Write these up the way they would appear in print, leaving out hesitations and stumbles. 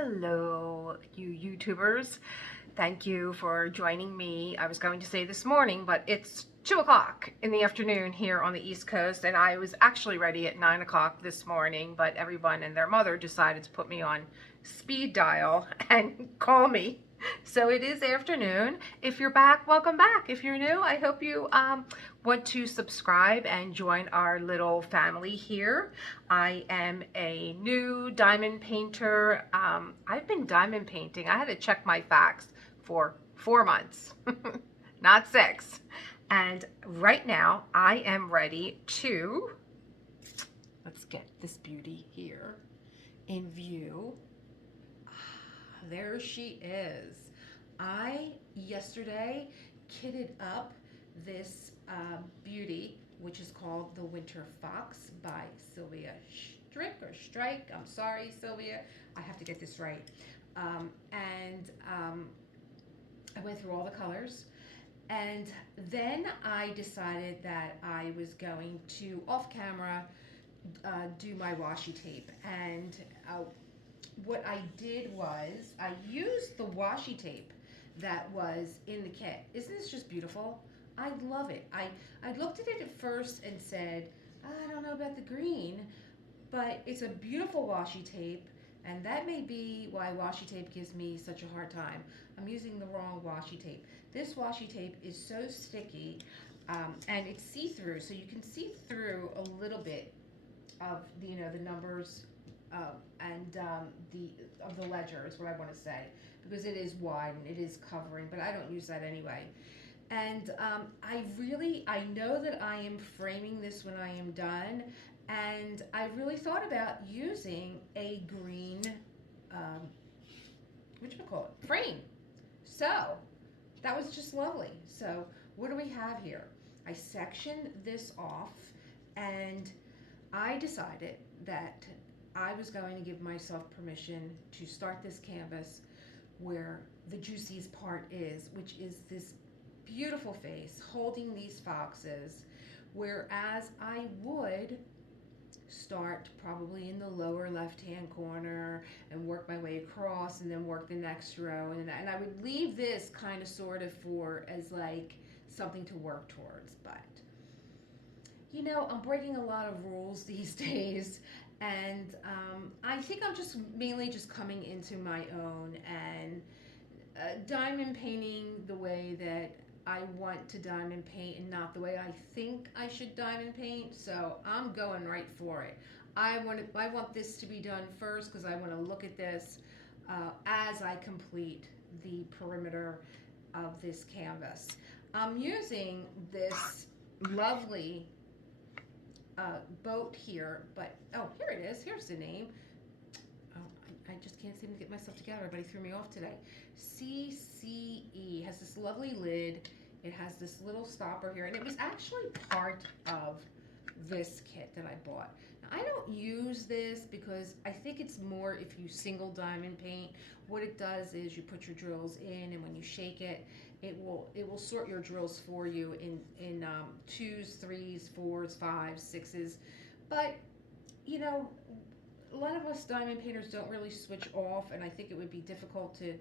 Hello, you YouTubers. Thank you for joining me. I was going to say this morning, but it's 2 o'clock in the afternoon here on the East Coast, and I was actually ready at 9 o'clock this morning, but everyone and their mother decided to put me on speed dial and call me. So it is afternoon. If you're back, welcome back. If you're new, I hope you want to subscribe and join our little family here. I am a new diamond painter. I've been diamond painting. I had to check my facts for 4 months, not 6. And right now I am ready to, let's get this beauty here in view. There she is. I yesterday kitted up this beauty, which is called the Winter Fox by Sylvia Strike. I'm sorry, Sylvia. I have to get this right. I went through all the colors. And then I decided that I was going to, off camera, do my washi tape. And what I did was I used the washi tape that was in the kit. Isn't this just beautiful? I love it. I looked at it at first and said, I don't know about the green, but it's a beautiful washi tape, and that may be why washi tape gives me such a hard time. I'm using the wrong washi tape. This washi tape is so sticky, and it's see-through, so you can see through a little bit of the numbers and the ledger is what I want to say, because it is wide and it is covering, but I don't use that anyway. And I know that I am framing this when I am done, and I really thought about using a green, frame. So that was just lovely. So what do we have here? I sectioned this off, and I decided that I was going to give myself permission to start this canvas where the juiciest part is, which is this beautiful face holding these foxes, whereas I would start probably in the lower left hand corner and work my way across and then work the next row, and I would leave this kind of sort of for as like something to work towards. But I'm breaking a lot of rules these days, and I think I'm just mainly just coming into my own and diamond painting the way that I want to diamond paint and not the way I think I should diamond paint. So I'm going right for it. I want this to be done first because I want to look at this as I complete the perimeter of this canvas. I'm using this lovely boat here, but here it is. Here's the name. Oh, I just can't seem to get myself together. Everybody threw me off today. CCE has this lovely lid. It has this little stopper here, and it was actually part of this kit that I bought. Now, I don't use this because I think it's more if you single diamond paint. What it does is you put your drills in, and when you shake it, it will sort your drills for you in 2s, 3s, 4s, 5s, 6s. But a lot of us diamond painters don't really switch off, and I think it would be difficult to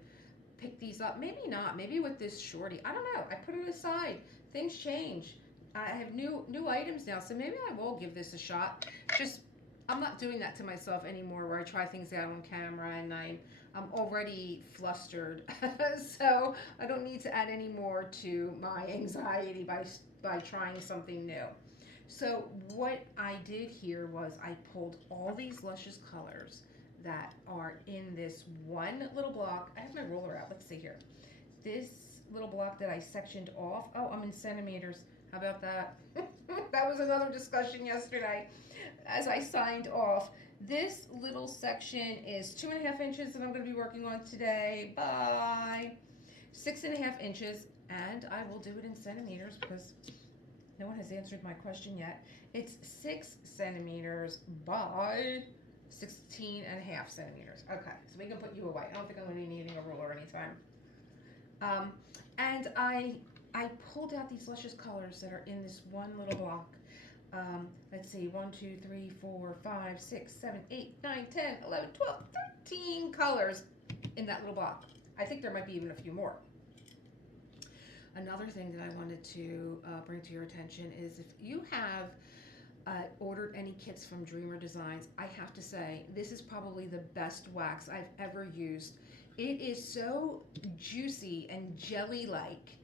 pick these up. Maybe not. Maybe with this shorty. I don't know. I put it aside. Things change. I have new items now, so maybe I will give this a shot. Just I'm not doing that to myself anymore, where I try things out on camera and I'm already flustered. So I don't need to add any more to my anxiety by trying something new. So what I did here was I pulled all these luscious colors that are in this one little block. I have my ruler out. Let's see here. This little block that I sectioned off. Oh, I'm in centimeters. How about that? That was another discussion yesterday as I signed off. This little section is 2.5 inches that I'm going to be working on today by 6.5 inches, and I will do it in centimeters because no one has answered my question yet. It's 6 centimeters by 16.5 centimeters. Okay, so we can put you away. I don't think I'm going to be needing a ruler anytime. And I pulled out these luscious colors that are in this one little block. let's see, 1, 2, 3, 4, 5, 6, 7, 8, 9, 10, 11, 12, 13 colors in that little block. I think there might be even a few more. Another thing that I wanted to bring to your attention is if you have ordered any kits from Dreamer Designs, I have to say this is probably the best wax I've ever used. It is so juicy and jelly-like,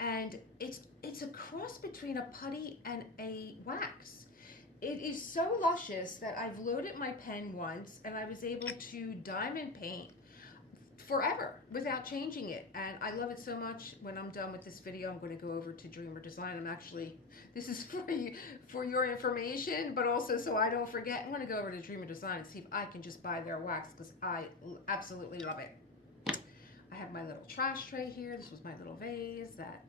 and it's a cross between a putty and a wax. It is so luscious that I've loaded my pen once and I was able to diamond paint forever without changing it, and I love it so much. When I'm done with this video, I'm going to go over to Dreamer Design. I'm actually, this is for you, for your information, but also so I don't forget. I'm going to go over to Dreamer Design and see if I can just buy their wax, because I absolutely love it. I have my little trash tray here. This was my little vase that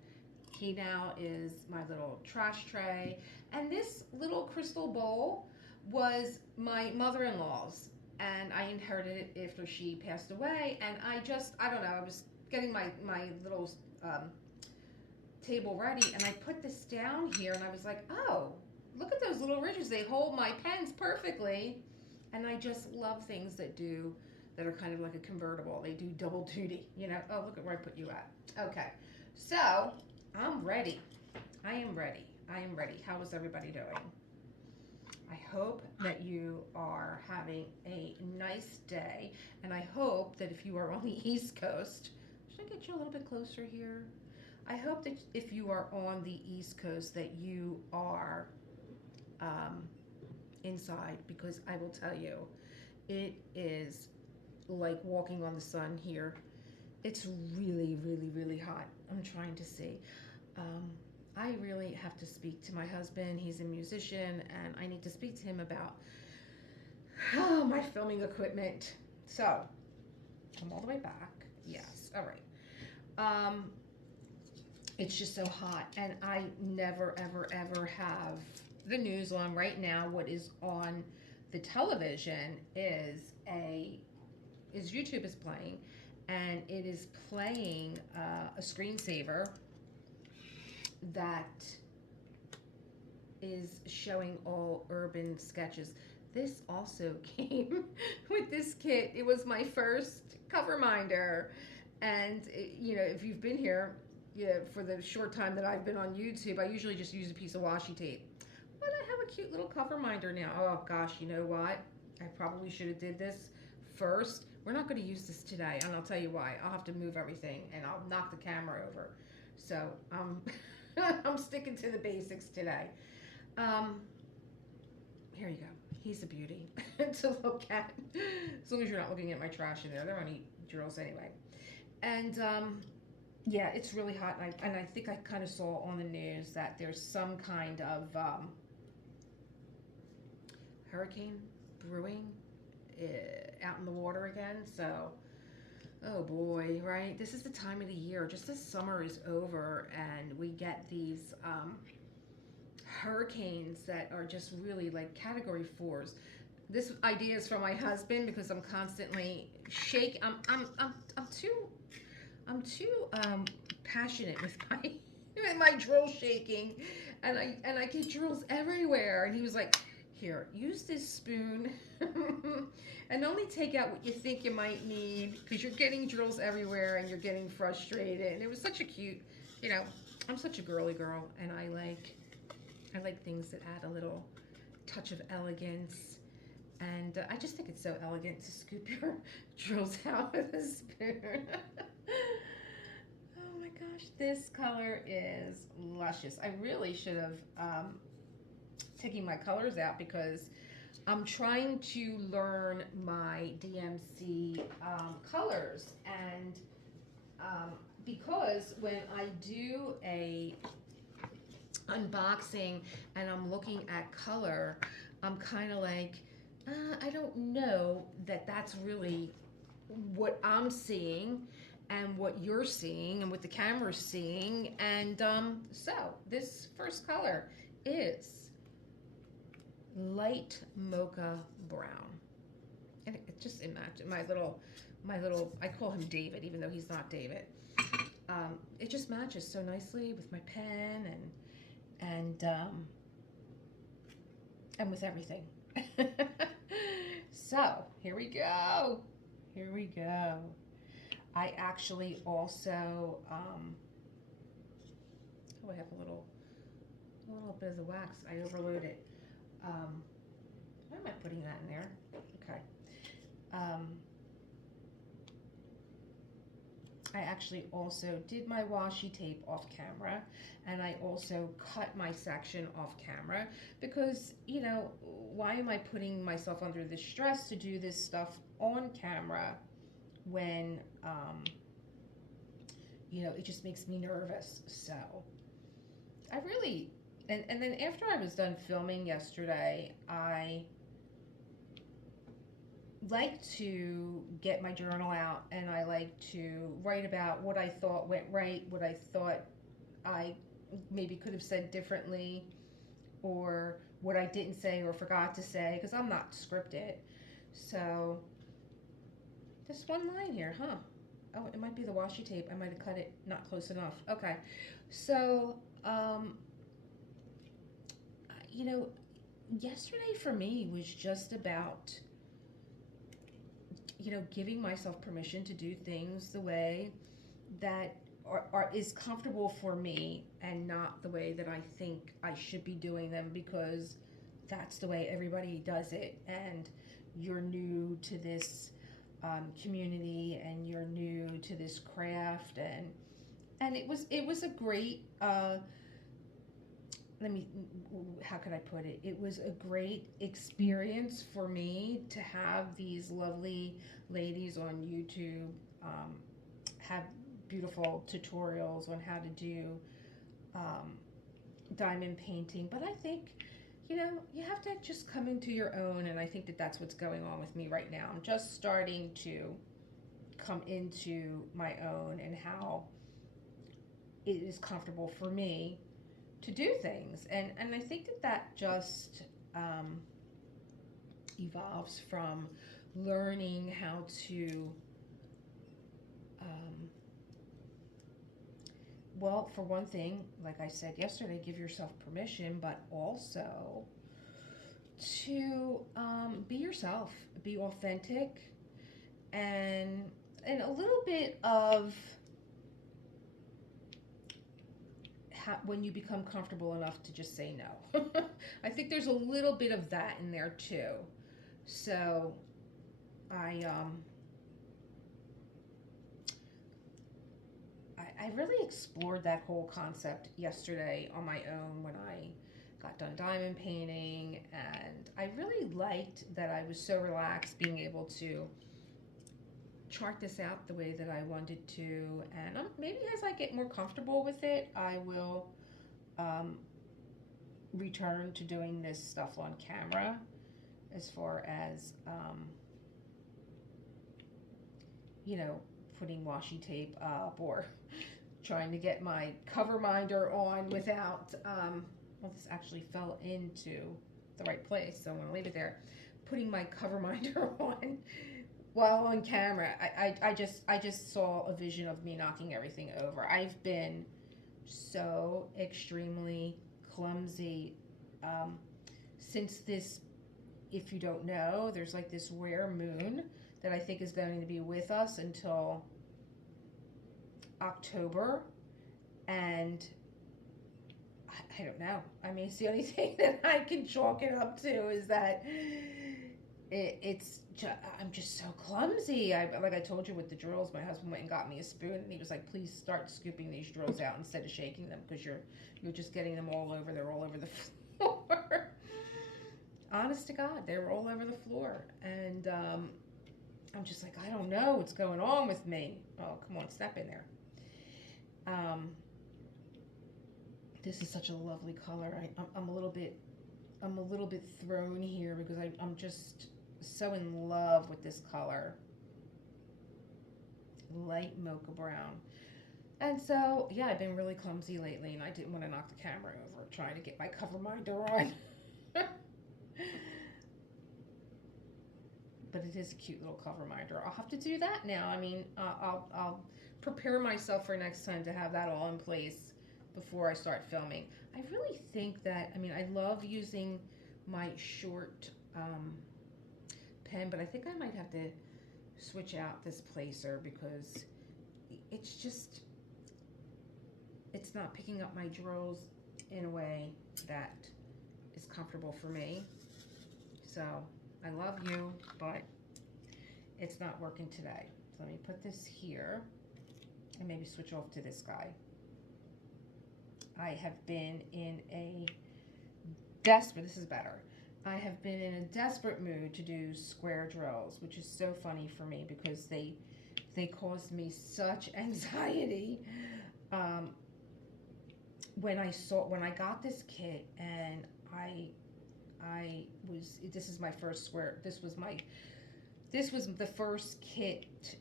he now is my little trash tray, and this little crystal bowl was my mother-in-law's, and I inherited it after she passed away. And I don't know, I was getting my little table ready, and I put this down here, and I was like, oh, look at those little ridges. They hold my pens perfectly. And I just love things that are kind of like a convertible. They do double duty, you know. Oh, look at where I put you at. Okay, so I'm ready. I am ready. I am ready. How is everybody doing? I hope that you are having a nice day, and I hope that if you are on the East Coast, should I get you a little bit closer here? I hope that if you are on the East Coast that you are inside, because I will tell you, it is like walking on the sun here. It's really, really, really hot. I'm trying to see. I really have to speak to my husband. He's a musician, and I need to speak to him about my filming equipment. So, I'm all the way back. Yes, all right. It's just so hot, and I never, ever, ever have the news on. Right now, what is on the television is YouTube is playing, and it is playing a screensaver that is showing all urban sketches. This also came with this kit. It was my first cover minder, and you know, if you've been here, yeah, for the short time that I've been on YouTube, I usually just use a piece of washi tape. But I have a cute little cover minder now. Oh gosh, you know what? I probably should have did this first. We're not going to use this today, and I'll tell you why. I'll have to move everything, and I'll knock the camera over. So I'm sticking to the basics today. Here you go. He's a beauty to look at. As long as you're not looking at my trash in there. They're only drills anyway. And yeah, it's really hot. And I think I kind of saw on the news that there's some kind of hurricane brewing out in the water again. So, oh boy, right? This is the time of the year, just as summer is over, and we get these hurricanes that are just really like category 4s. This idea is from my husband, because I'm constantly shaking. I'm too passionate with my drill shaking, and I get drills everywhere. And he was like, here, use this spoon and only take out what you think you might need, because you're getting drills everywhere and you're getting frustrated. And it was such a cute, you know, I'm such a girly girl, and I like things that add a little touch of elegance. And I just think it's so elegant to scoop your drills out with a spoon. Oh my gosh, this color is luscious. I really should have taken my colors out, because I'm trying to learn my DMC colors. And because when I do a unboxing and I'm looking at color, I'm kind of like, I don't know that that's really what I'm seeing and what you're seeing and what the camera's seeing. And so this first color is light mocha brown, and it just imagine my little I call him David, even though he's not David. It just matches so nicely with my pen, and and with everything. So, here we go. Here we go. I actually also, oh, I have a little bit of the wax. I overloaded it. Um, why am I putting that in there? Okay. Um, I actually also did my washi tape off camera, and I also cut my section off camera because, why am I putting myself under this stress to do this stuff on camera when, it just makes me nervous. So I really, and then after I was done filming yesterday, I like to get my journal out and I like to write about what I thought went right, what I thought I maybe could have said differently, or what I didn't say or forgot to say, because I'm not scripted. So, just one line here, huh? Oh, it might be the washi tape. I might have cut it not close enough. Okay. So, you know, yesterday for me was just about, giving myself permission to do things the way that is comfortable for me and not the way that I think I should be doing them because that's the way everybody does it. And you're new to this community and you're new to this craft, and it was a great let me how could I put it? It was a great experience for me to have these lovely ladies on YouTube have beautiful tutorials on how to do um, diamond painting. But I think, you have to just come into your own, and I think that that's what's going on with me right now. I'm just starting to come into my own and how it is comfortable for me to do things. And I think that that just evolves from learning how to, um, well, for one thing, like I said yesterday, give yourself permission, but also to be yourself, be authentic, and a little bit of when you become comfortable enough to just say no. I think there's a little bit of that in there too. So I I really explored that whole concept yesterday on my own when I got done diamond painting, and I really liked that I was so relaxed being able to chart this out the way that I wanted to. And maybe as I get more comfortable with it, I will um, return to doing this stuff on camera as far as, putting washi tape up or trying to get my cover minder on without, well, this actually fell into the right place, so I'm going to leave it there. Putting my cover minder on while on camera, I just saw a vision of me knocking everything over. I've been so extremely clumsy um, since this. If you don't know, there's like this rare moon that I think is going to be with us until October, and I don't know. I mean, it's the only thing that I can chalk it up to is that I'm just so clumsy. Like I told you with the drills, my husband went and got me a spoon, and he was like, "Please start scooping these drills out instead of shaking them because you're just getting them all over. They're all over the floor." Honest to God, they were all over the floor, and I'm just like, I don't know what's going on with me. Oh, come on, step in there. Um, this is such a lovely color. I'm a little bit thrown here because I'm just so in love with this color, light mocha brown. And so, yeah, I've been really clumsy lately, and I didn't want to knock the camera over trying to get my cover minder on. But it is a cute little cover minder. I'll have to do that now. I mean, I'll prepare myself for next time to have that all in place before I start filming. I really think that, I mean, I love using my short pen, but I think I might have to switch out this placer because it's just, it's not picking up my drills in a way that is comfortable for me. So I love you, but it's not working today. So let me put this here and maybe switch off to this guy. I have been in a desperate, this is better. I have been in a desperate mood to do square drills, which is so funny for me because they caused me such anxiety. Um, when I got this kit and I was, this is my first square, this was the first kit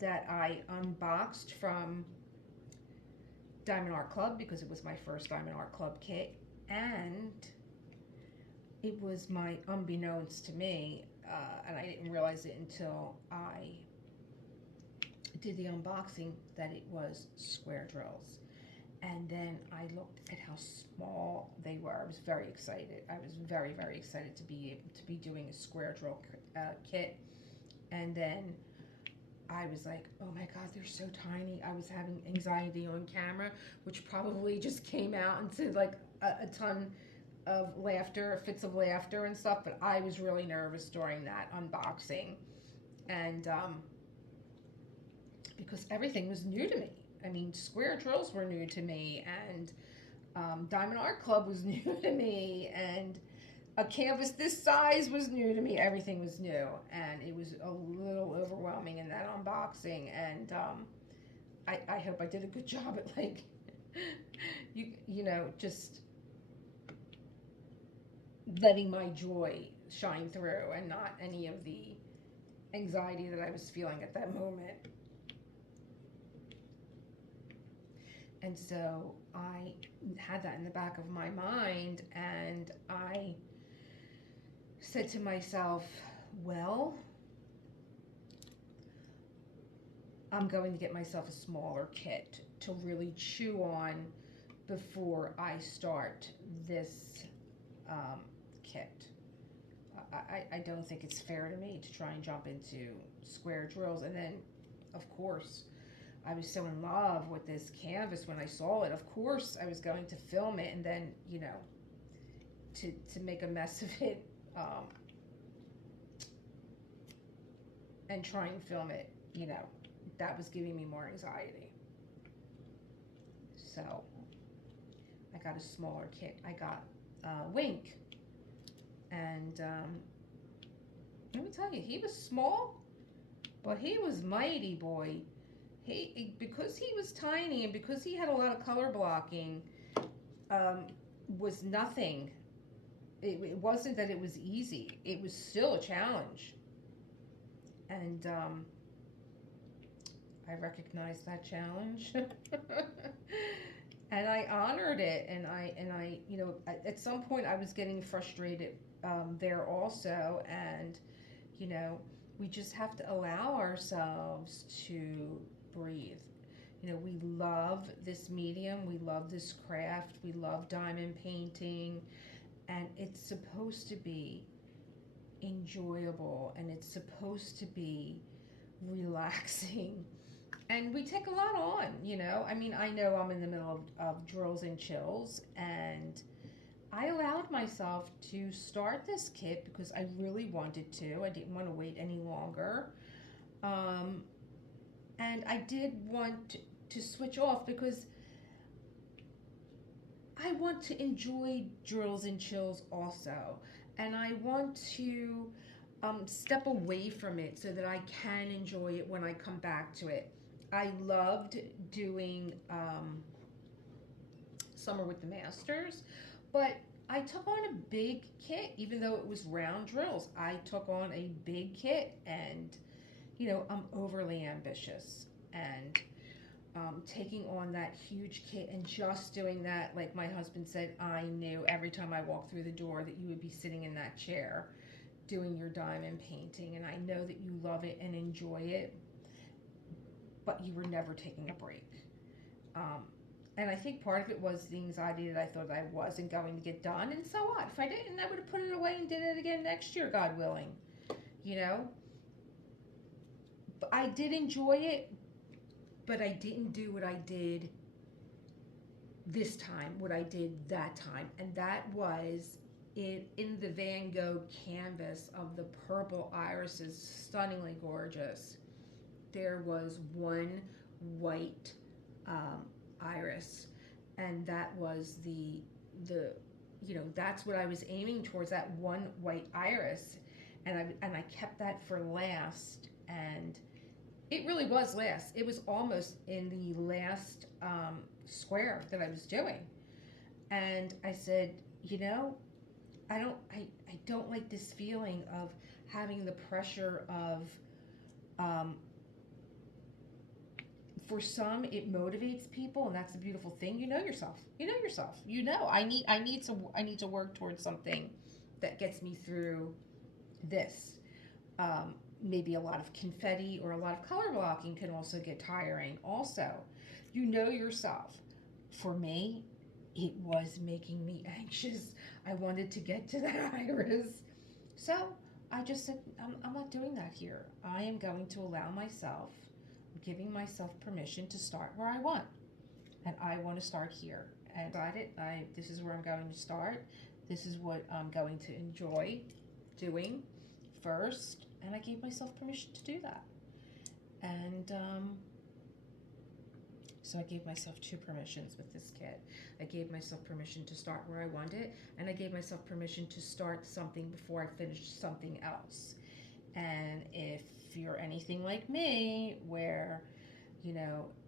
that I unboxed from Diamond Art Club because it was my first Diamond Art Club kit, and it was my, unbeknownst to me, and I didn't realize it until I did the unboxing, that it was square drills. And then I looked at how small they were. I was very excited. I was very, very excited to be able to be doing a square drill kit. And then I was like, oh my God, they're so tiny. I was having anxiety on camera, which probably just came out into like a ton of laughter, fits of laughter and stuff. But I was really nervous during that unboxing. And because everything was new to me. I mean, square drills were new to me, and Diamond Art Club was new to me, and a canvas this size was new to me. Everything was new, and it was a little overwhelming in that unboxing. And I hope I did a good job at like, you know, just letting my joy shine through, and not any of the anxiety that I was feeling at that moment. And so I had that in the back of my mind, and I said to myself, well, I'm going to get myself a smaller kit to really chew on before I start this kit. I don't think it's fair to me to try and jump into square drills. And then, of course, I was so in love with this canvas when I saw it. Of course, I was going to film it, and then, you know, to make a mess of it, and try and film it, you know, that was giving me more anxiety. So I got a smaller kit. I got Wink, and let me tell you, he was small, but he was mighty, boy. Because he was tiny and because he had a lot of color blocking, um, was nothing. It wasn't that it was easy. It was still a challenge, and I recognized that challenge, and I honored it. And I, you know, at some point I was getting frustrated there also, and you know, we just have to allow ourselves to breathe. You know, we love this medium, we love this craft, we love diamond painting, and it's supposed to be enjoyable, and it's supposed to be relaxing. And we take a lot on, you know. I mean, I know I'm in the middle of drills and chills, and I allowed myself to start this kit because I really wanted to. I didn't want to wait any longer. Um, and I did want to switch off because I want to enjoy drills and chills also. And I want to step away from it so that I can enjoy it when I come back to it. I loved doing Summer with the Masters, but I took on a big kit, even though it was round drills. I took on a big kit, and you know, I'm overly ambitious, and taking on that huge kit and just doing that, like my husband said, I knew every time I walked through the door that you would be sitting in that chair doing your diamond painting, and I know that you love it and enjoy it, but you were never taking a break. Um, And I think part of it was the anxiety that I thought I wasn't going to get done. And so what? If I didn't, I would have put it away and did it again next year, God willing. You know? But I did enjoy it, but I didn't do what I did this time, what I did that time. And that was in the Van Gogh canvas of the purple irises, stunningly gorgeous. There was one white um, iris, and that was the that's what I was aiming towards, that one white iris, and I kept that for last, and it really was last. It was almost in the last square that I was doing, and I said, I don't like this feeling of having the pressure of um, for some it motivates people, and that's a beautiful thing. You know yourself. I need to work towards something that gets me through this. Maybe a lot of confetti or a lot of color blocking can also get tiring. Also, you know yourself. For me, it was making me anxious. I wanted to get to that iris. So I just said, I'm not doing that here. I am going to allow myself, giving myself permission to start where I want. And I want to start here. And this is where I'm going to start. This is what I'm going to enjoy doing first. And I gave myself permission to do that. And so I gave myself two permissions with this kit. I gave myself permission to start where I wanted, and I gave myself permission to start something before I finished something else. And if you're anything like me, where,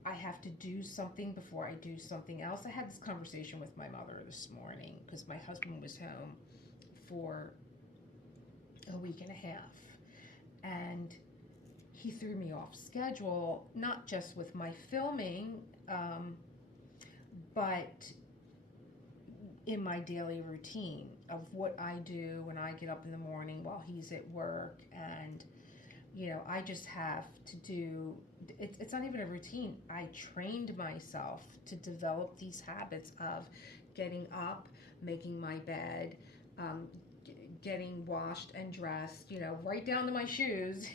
I have to do something before I do something else. I had this conversation with my mother this morning because my husband was home for a week and a half. And he threw me off schedule, not just with my filming, but in my daily routine of what I do when I get up in the morning while he's at work. And, I just have to do, it's not even a routine. I trained myself to develop these habits of getting up, making my bed, um, getting washed and dressed, right down to my shoes,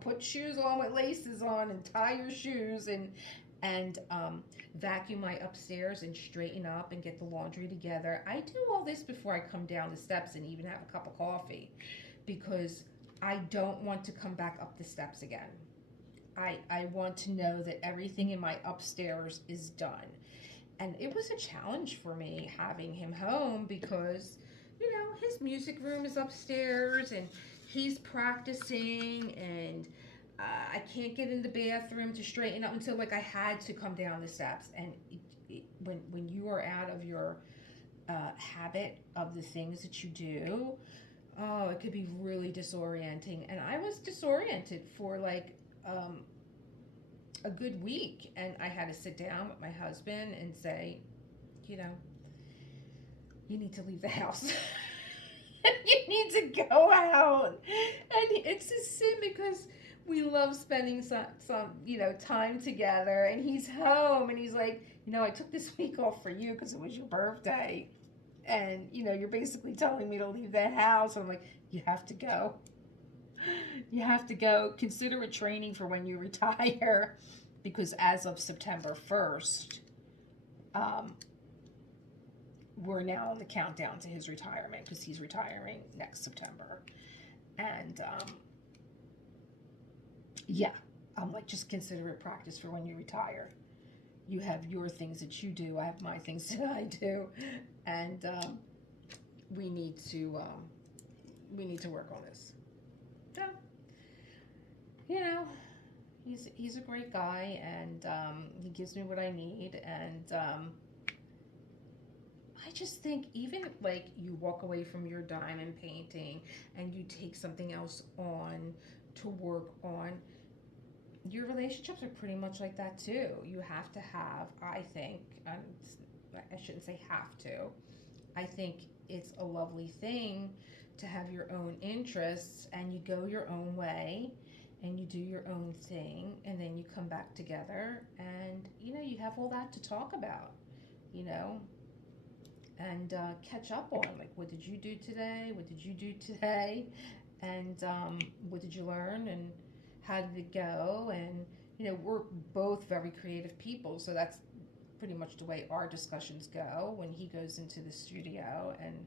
put shoes on with laces on and tie your shoes, and vacuum my upstairs and straighten up and get the laundry together. I do all this before I come down the steps and even have a cup of coffee, because I don't want to come back up the steps again. I want to know that everything in my upstairs is done. And it was a challenge for me having him home because, his music room is upstairs and he's practicing, and I can't get in the bathroom to straighten up until I had to come down the steps. And when you are out of your habit of the things that you do, oh, it could be really disorienting. And I was disoriented for a good week, and I had to sit down with my husband and say, you know, you need to leave the house. You need to go out. And it's a sin because we love spending some time together, and he's home and he's like, I took this week off for you because it was your birthday, and you're basically telling me to leave the house. I'm like, you have to go. You have to go. Consider it training for when you retire, because as of September 1st, we're now on the countdown to his retirement, because he's retiring next September. And yeah, I'm like, just consider it practice for when you retire. You have your things that you do. I have my things that I do, and we need to work on this. So, he's a great guy, and he gives me what I need, and I just think even you walk away from your diamond painting and you take something else on to work on, your relationships are pretty much like that too. You have to have, I think, I shouldn't say have to, I think it's a lovely thing to have your own interests, and you go your own way and you do your own thing, and then you come back together, and you have all that to talk about. you know, and catch up on, like, what did you do today? What did you do today? And what did you learn? And how did it go? And, we're both very creative people, so that's pretty much the way our discussions go when he goes into the studio. And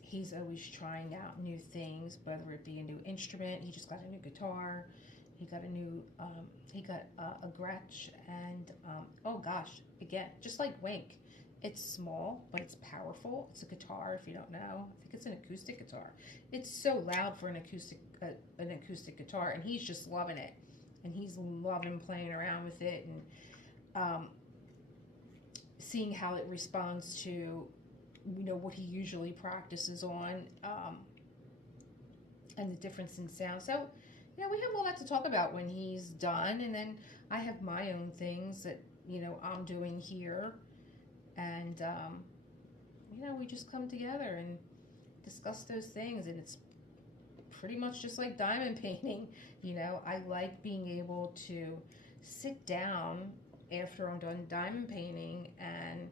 he's always trying out new things, whether it be a new instrument. He just got a new guitar. He got a new, he got a Gretsch, and oh gosh, again, just like Wink, it's small, but it's powerful. It's a guitar, if you don't know. I think it's an acoustic guitar. It's so loud for an acoustic guitar, and he's just loving it, and he's loving playing around with it, and seeing how it responds to, what he usually practices on, and the difference in sound. So, we have all that to talk about when he's done, and then I have my own things that I'm doing here, and we just come together and discuss those things, and it's pretty much just like diamond painting. I like being able to sit down after I'm done diamond painting and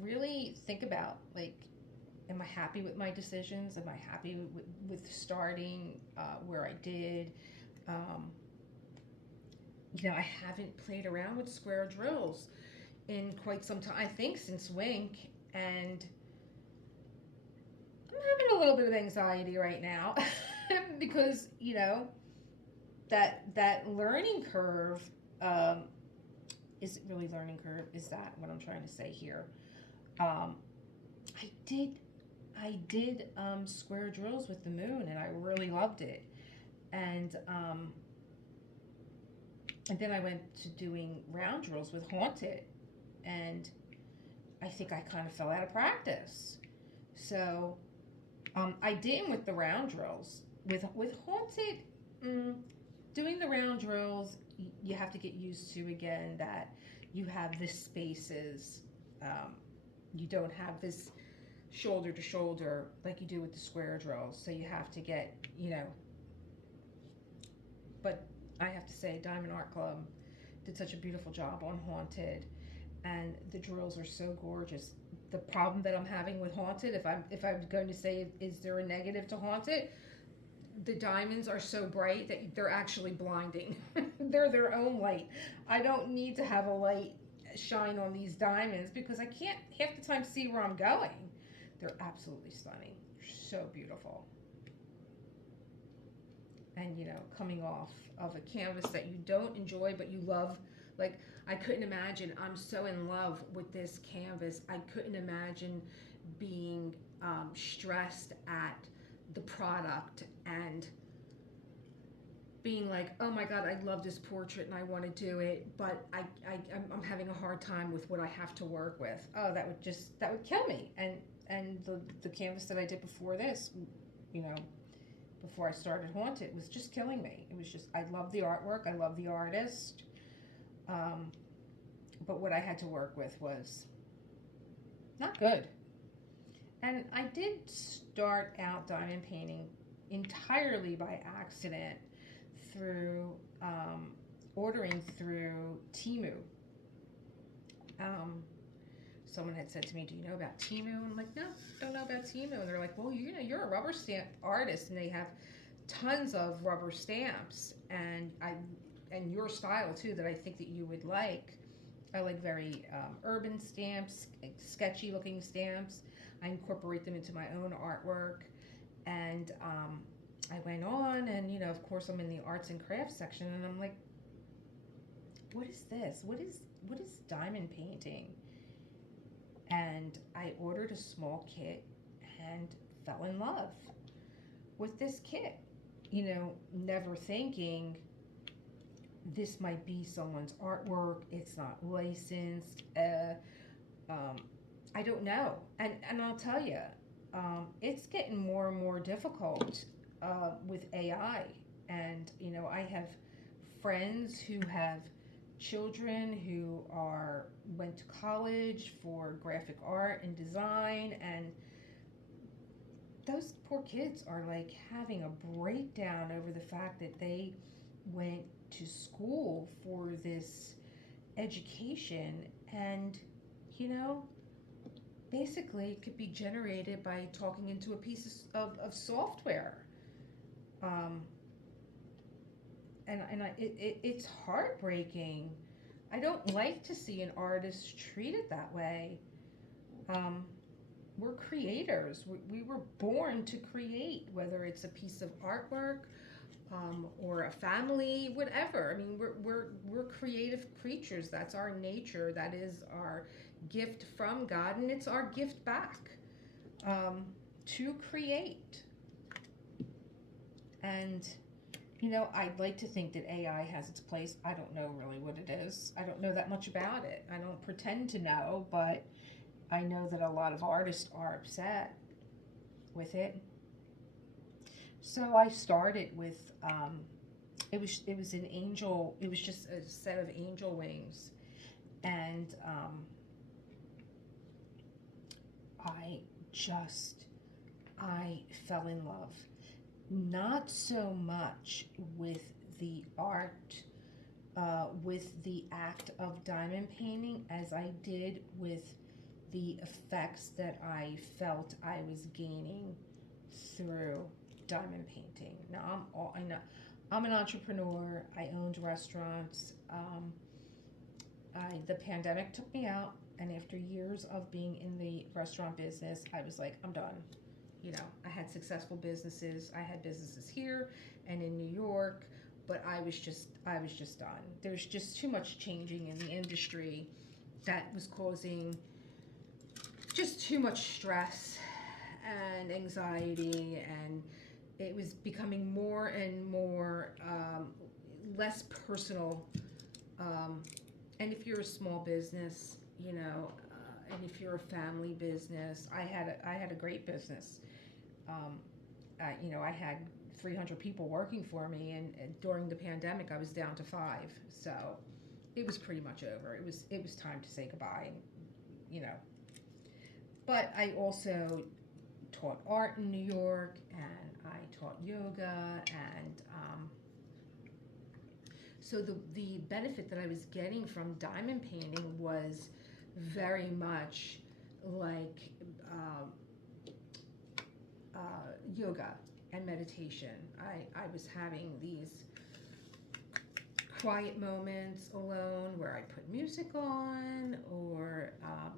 really think about, like, am I happy with my decisions? Am I happy with starting where I did? I haven't played around with square drills in quite some time. I think since Wink, and I'm having a little bit of anxiety right now because that learning curve. Is it really learning curve? Is that what I'm trying to say here? Um, I did square drills with the moon, and I really loved it. And then I went to doing round drills with Haunted, and I think I kind of fell out of practice. So I didn't with the round drills. With Haunted, doing the round drills, you have to get used to, again, that you have the spaces. You don't have this shoulder to shoulder like you do with the square drills. So you have to get, but I have to say, Diamond Art Club did such a beautiful job on Haunted, and the drills are so gorgeous. The problem that I'm having with Haunted, if I'm going to say, is there a negative to Haunted? The diamonds are so bright that they're actually blinding. They're their own light. I don't need to have a light shine on these diamonds because I can't half the time see where I'm going. They're absolutely stunning. They're so beautiful. And coming off of a canvas that you don't enjoy but you love, like, I couldn't imagine. I'm so in love with this canvas. I couldn't imagine being stressed at the product and being like, oh my God, I love this portrait and I want to do it, but I'm having a hard time with what I have to work with. Oh, that would kill me. And the canvas that I did before this, before I started Haunted, was just killing me. It was just, I love the artwork, I love the artist, but what I had to work with was not good. And I did start out diamond painting entirely by accident through ordering through Temu. Someone had said to me, "Do you know about Temu?" And I'm like, "No, don't know about Temu." And they're like, "Well, you're a rubber stamp artist, and they have tons of rubber stamps, and your style too, that I think that you would like. I like very urban stamps, sketchy looking stamps. I incorporate them into my own artwork." And I went on, and of course, I'm in the arts and crafts section, and I'm like, "What is this? What is diamond painting?" And I ordered a small kit and fell in love with this kit. Never thinking this might be someone's artwork. It's not licensed. I don't know. And I'll tell you, it's getting more and more difficult with AI. And, I have friends who have children who went to college for graphic art and design, and those poor kids are like having a breakdown over the fact that they went to school for this education, and you know, basically it could be generated by talking into a piece of software. Um, it's heartbreaking. I don't like to see an artist treated that way. Um, we're creators. We were born to create, whether it's a piece of artwork, or a family, whatever. I mean, we're creative creatures. That's our nature. That is our gift from God, and it's our gift back, um, to create. And I'd like to think that AI has its place. I don't know really what it is. I don't know that much about it. I don't pretend to know, but I know that a lot of artists are upset with it. So I started with, it was an angel. It was just a set of angel wings, and I just I fell in love. Not so much with the art, with the act of diamond painting, as I did with the effects that I felt I was gaining through diamond painting. Now I know I'm an entrepreneur. I owned restaurants. The pandemic took me out, and after years of being in the restaurant business, I was like, I'm done. I had successful businesses. I had businesses here and in New York, but I was just done. There's just too much changing in the industry that was causing just too much stress and anxiety, and it was becoming more and more, less personal. Um, and if you're a small business, and if you're a family business, I had a great business. Um, I had 300 people working for me, and during the pandemic, I was down to five. So it was pretty much over. It was time to say goodbye. You know, but I also taught art in New York, and I taught yoga, and so the benefit that I was getting from diamond painting was very much like, um, yoga and meditation. I was having these quiet moments alone where I put music on, or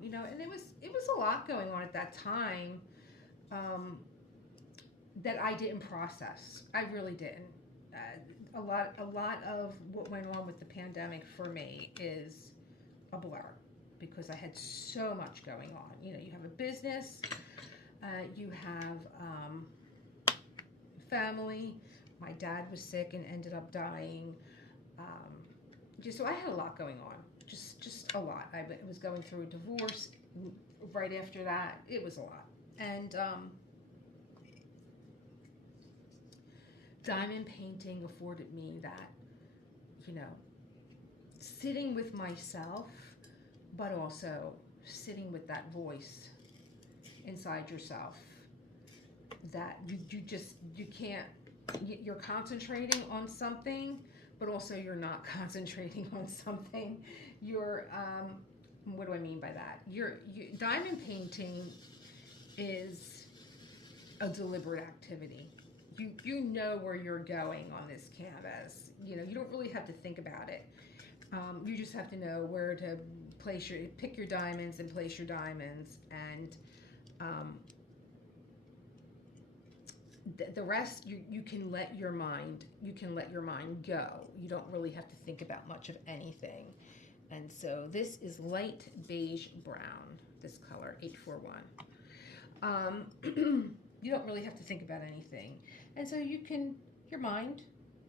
and it was a lot going on at that time, um, that I didn't process. I really didn't. A lot of what went on with the pandemic for me is a blur, because I had so much going on. You have a business, you have, family. My dad was sick and ended up dying. Um, so I had a lot going on, just a lot. Was going through a divorce right after that. It was a lot, and diamond painting afforded me that, you know, sitting with myself, but also sitting with that voice inside yourself, that you can't, you're concentrating on something, but also you're not concentrating on something. You're, what do I mean by that? Diamond painting is a deliberate activity. You know where you're going on this canvas. You don't really have to think about it. You just have to know where to pick your diamonds and place your diamonds, and um, the rest, you can let your mind go. You don't really have to think about much of anything. And so this is light beige brown, this color 841. You don't really have to think about anything, and so your mind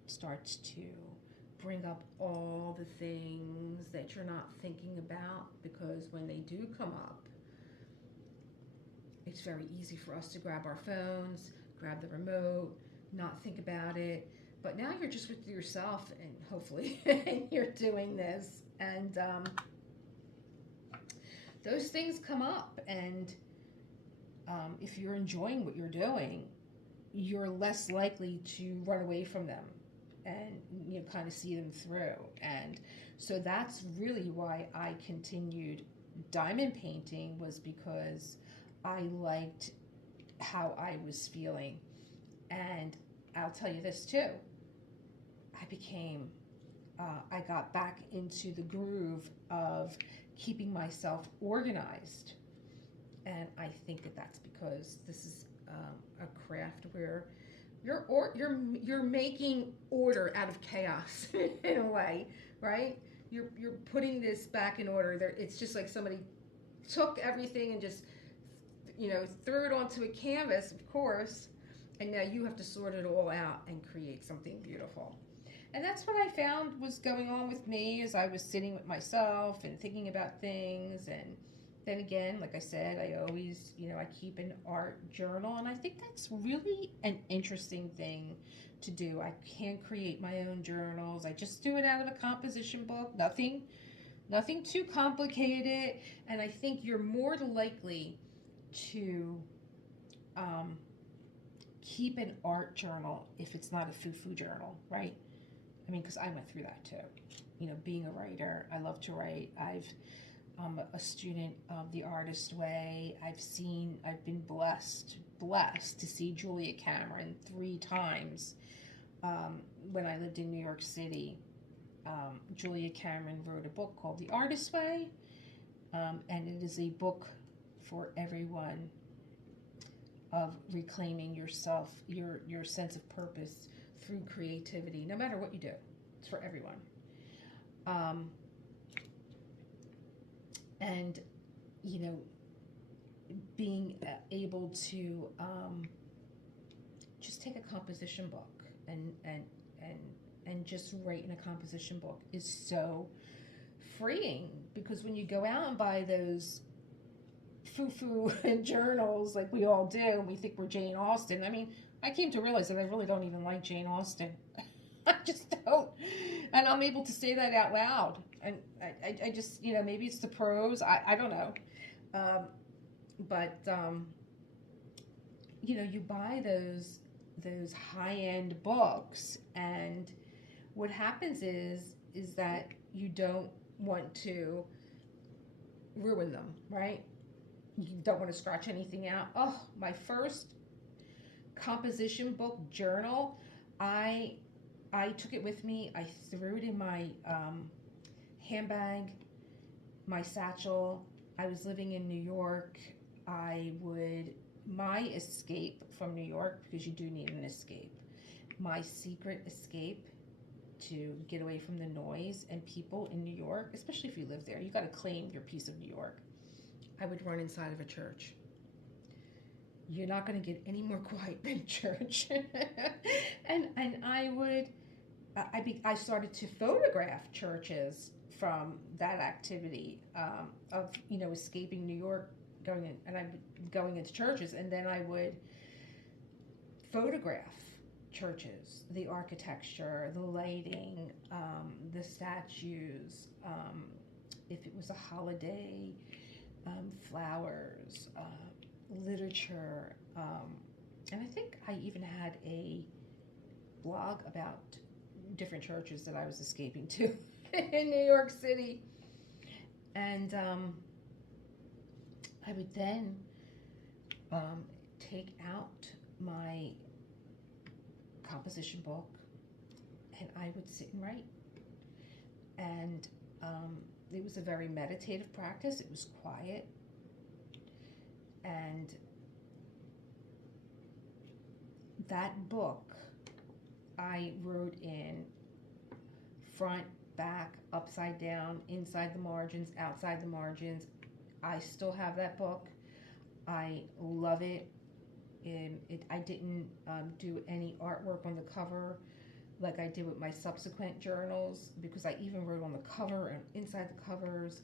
starts to bring up all the things that you're not thinking about, because when they do come up, it's very easy for us to grab our phones, grab the remote, not think about it. But now you're just with yourself, and hopefully you're doing this, and those things come up, and if you're enjoying what you're doing, you're less likely to run away from them. and kind of see them through. And so that's really why I continued diamond painting, was because I liked how I was feeling. And I'll tell you this too, I became I got back into the groove of keeping myself organized. And I think that that's because this is a craft where you're making order out of chaos in a way, right? You're putting this back in order. There, it's just like somebody took everything and just threw it onto a canvas, of course, and now you have to sort it all out and create something beautiful. And that's what I found was going on with me as I was sitting with myself and thinking about things. And then again, like I said, I always, I keep an art journal, and I think that's really an interesting thing to do. I can create my own journals. I just do it out of a composition book, nothing too complicated. And I think you're more likely to keep an art journal if it's not a foo-foo journal, right? I mean, because I went through that too. Being a writer, I love to write. I'm a student of the Artist Way. I've been blessed to see Julia Cameron 3 times. When I lived in New York City, Julia Cameron wrote a book called The Artist Way, and it is a book for everyone of reclaiming yourself, your sense of purpose through creativity, no matter what you do. It's for everyone. And being able to just take a composition book and just write in a composition book is so freeing, because when you go out and buy those foo-foo journals like we all do, and we think we're Jane Austen. I mean, I came to realize that I really don't even like Jane Austen. I just don't. And I'm able to say that out loud. And I just, maybe it's the prose. I don't know. But you buy those high-end books, and what happens is that you don't want to ruin them, right? You don't want to scratch anything out. Oh, my first composition book journal, I took it with me. I threw it in my handbag, my satchel. I was living in New York. My escape from New York, because you do need an escape, my secret escape to get away from the noise and people in New York, especially if you live there, you got to claim your piece of New York. I would run inside of a church. You're not going to get any more quiet than church. and I started to photograph churches from that activity of escaping New York, going into churches, and then I would photograph churches, the architecture, the lighting, the statues, if it was a holiday, flowers, literature, and I think I even had a blog about different churches that I was escaping to in New York City. And I would then take out my composition book, and I would sit and write. And it was a very meditative practice. It was quiet. And that book I wrote in front, back, upside down, inside the margins, outside the margins. I still have that book. I love it. I didn't do any artwork on the cover like I did with my subsequent journals, because I even wrote on the cover and inside the covers.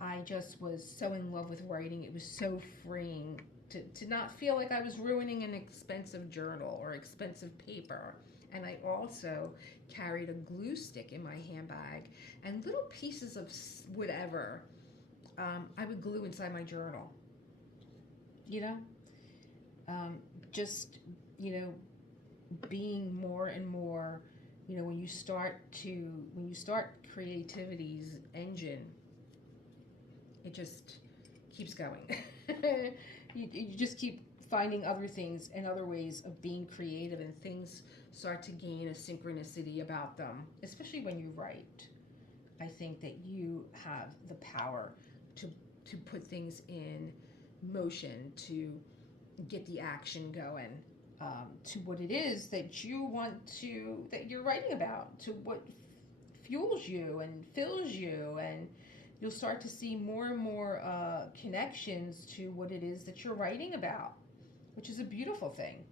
I just was so in love with writing. It was so freeing to not feel like I was ruining an expensive journal or expensive paper. And I also carried a glue stick in my handbag and little pieces of whatever I would glue inside my journal. Just, being more and more You know, when you start creativity's engine, it just keeps going. You just keep finding other things and other ways of being creative, and things start to gain a synchronicity about them, especially when you write. I think that you have the power to put things in motion, to get the action going, to what it is that you want to that you're writing about, to what fuels you and fills you, and you'll start to see more and more connections to what it is that you're writing about, which is a beautiful thing.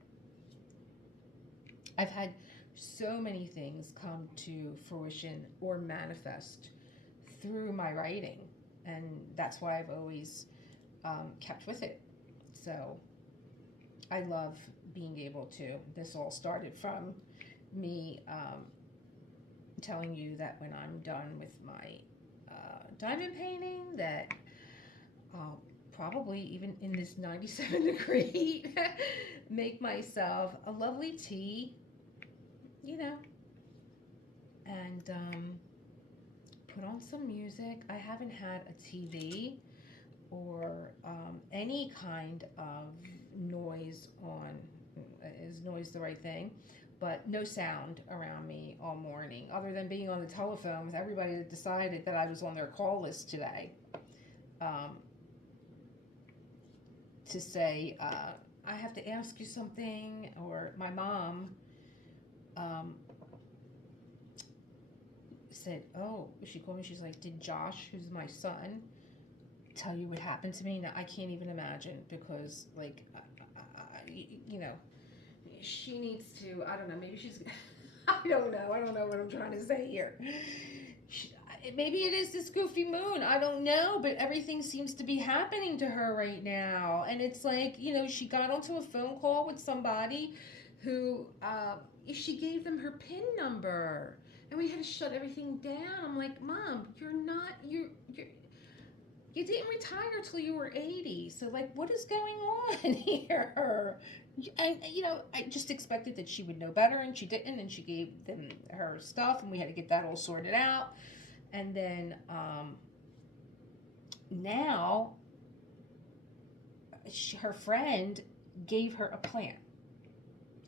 I've had so many things come to fruition or manifest through my writing, and that's why I've always kept with it. So I love being able to. This all started from me telling you that when I'm done with my diamond painting, that I'll probably, even in this 97-degree heat, make myself a lovely tea, you know, and put on some music. I haven't had a TV or any kind of noise on. Is noise the right thing? But no sound around me all morning, other than being on the telephone with everybody that decided that I was on their call list today, um, to say, I have to ask you something. Or my mom um, said, oh, she called me, she's like, did Josh, who's my son, tell you what happened to me? Now, I can't even imagine, because, like, you know, she needs to, I don't know, maybe she's, I don't know what I'm trying to say here. She, maybe it is this goofy moon, I don't know, but everything seems to be happening to her right now. And it's like, you know, she got onto a phone call with somebody who, she gave them her PIN number. And we had to shut everything down. I'm like, Mom, you didn't retire till you were 80. So, like, what is going on here? And, you know, I just expected that she would know better, and she didn't. And she gave them her stuff, and we had to get that all sorted out. And then now her friend gave her a plant.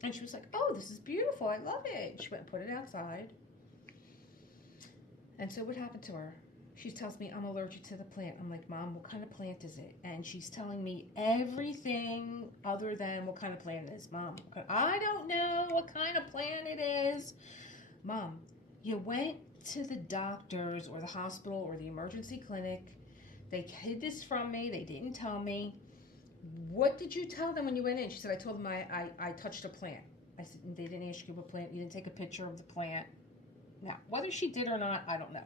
And she was like, oh, this is beautiful. I love it. She went and put it outside. And so what happened to her? She tells me, I'm allergic to the plant. I'm like, Mom, what kind of plant is it? And she's telling me everything other than what kind of plant it is. Mom, I don't know what kind of plant it is. Mom, you went to the doctors or the hospital or the emergency clinic. They hid this from me. They didn't tell me. What did you tell them when you went in? She said, I told them I touched a plant. I said, they didn't ask you what plant. You didn't take a picture of the plant. Now, whether she did or not, I don't know.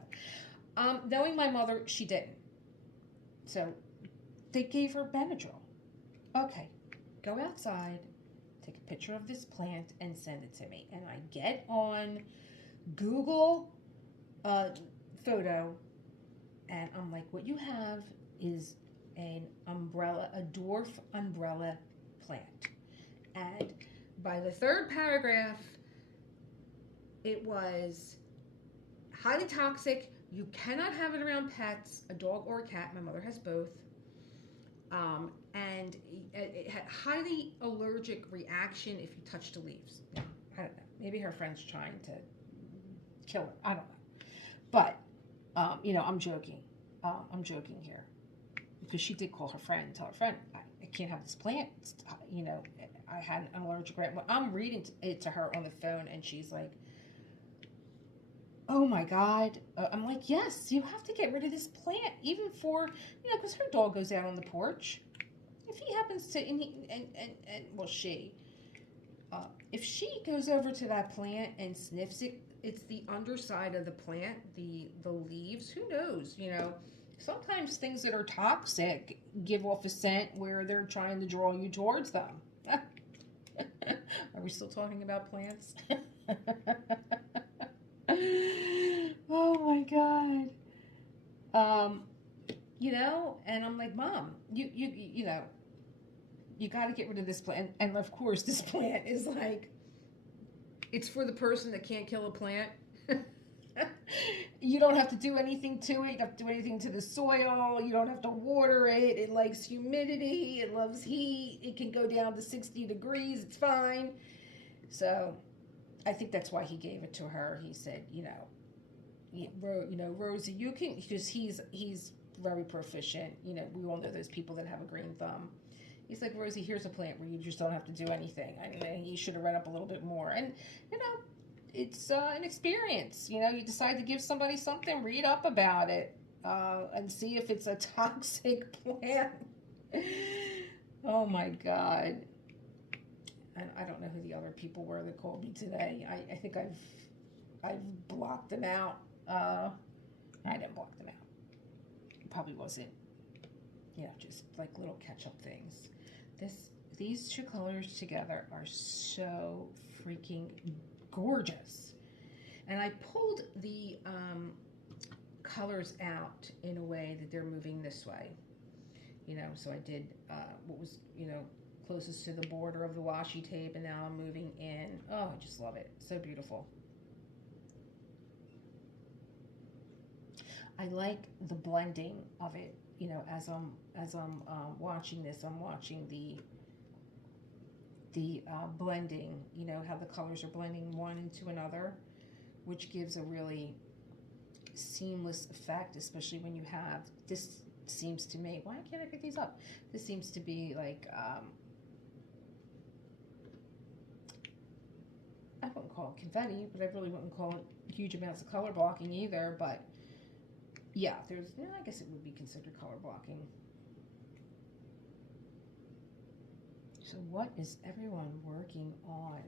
Knowing my mother, she didn't. So they gave her Benadryl. Okay, go outside, take a picture of this plant, and send it to me. And I get on Google photo, and I'm like, what you have is an umbrella, a dwarf umbrella plant. And by the third paragraph, it was highly toxic. You cannot have it around pets, a dog or a cat. My mother has both. And it had highly allergic reaction if you touch the leaves. Now, I don't know. Maybe her friend's trying to kill her. I don't know. But, you know, I'm joking. I'm joking here. Because she did call her friend and tell her friend, I can't have this plant. You know, I had an allergic reaction. I'm reading it to her on the phone, and she's like, oh my God. I'm like, yes, you have to get rid of this plant, even for, you know, because her dog goes out on the porch. If he happens to, well, if she goes over to that plant and sniffs it, it's the underside of the plant, the leaves, who knows, you know. Sometimes things that are toxic give off a scent where they're trying to draw you towards them. Are we still talking about plants? Oh my God. You know, and I'm like, Mom, you know, you got to get rid of this plant. And of course, this plant is like It's for the person that can't kill a plant. You don't have to do anything to it. You don't have to do anything to the soil. You don't have to water it. It likes humidity. It loves heat. It can go down to 60 degrees. It's fine. So I think that's why he gave it to her. He said, Rosie, you can, because he's very proficient. We all know those people that have a green thumb. He's like, Rosie, here's a plant where you just don't have to do anything. I mean, you should have read up a little bit more. And, it's an experience. You decide to give somebody something, read up about it, and see if it's a toxic plant. Oh my God. And I don't know who the other people were that called me today. I think I've blocked them out. I didn't block them out. It probably wasn't, just like little catch-up things. These two colors together are so freaking gorgeous. And I pulled the colors out in a way that they're moving this way. So I did what was, closest to the border of the washi tape, and now I'm moving in. Oh, I just love it. So beautiful. I like the blending of it. As I'm watching this, I'm watching the blending. How the colors are blending one into another, which gives a really seamless effect, especially when you have this. Seems to me, why can't I pick these up? This seems to be like I wouldn't call it confetti, but I really wouldn't call it huge amounts of color blocking either. But yeah, I guess it would be considered color blocking. So what is everyone working on?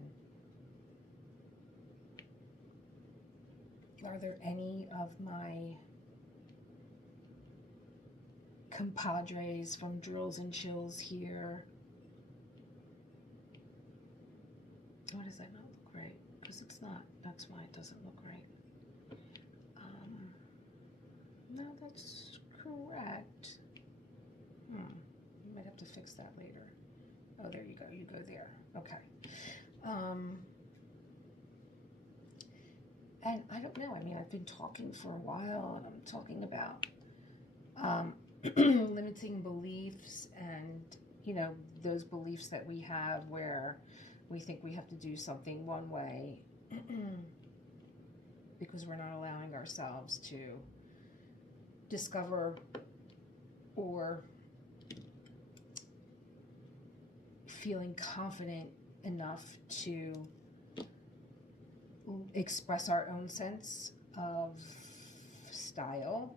Are there any of my compadres from Drills and Chills here? Why does that not look right? Because it's not. That's why it doesn't look right. No, that's correct. You might have to fix that later. Oh, there you go. You go there. Okay. And I don't know. I mean, I've been talking for a while, and I'm talking about limiting beliefs and, those beliefs that we have where we think we have to do something one way because we're not allowing ourselves to discover or feeling confident enough to express our own sense of style.